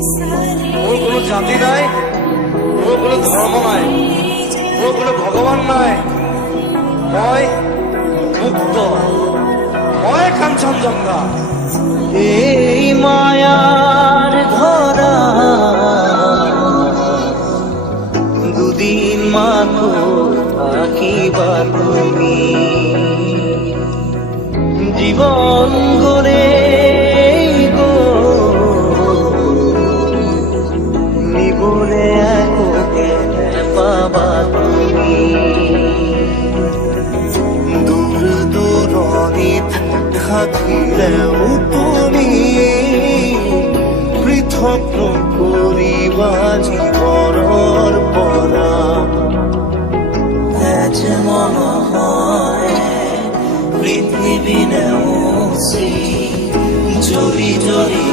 ওর কোনো জাতি নাই, ওর কোনো ধর্ম নাই, ওর কোনো ভগবান নাই। মই মুক্ত, মই কাঞ্চনজঙ্ঘা। এই মায়ার ধরা দুদিন মাত্র থাকিবা তুমি, জীবন গড়ে গো নিবলে এককে পাবা তুমি। দূর দূরণিত থাকিলেও তুমি পৃথক করিবা জীবনৰ পৰা। আজ মন হয় পৃথিৱী নেওচি জৰি জৰি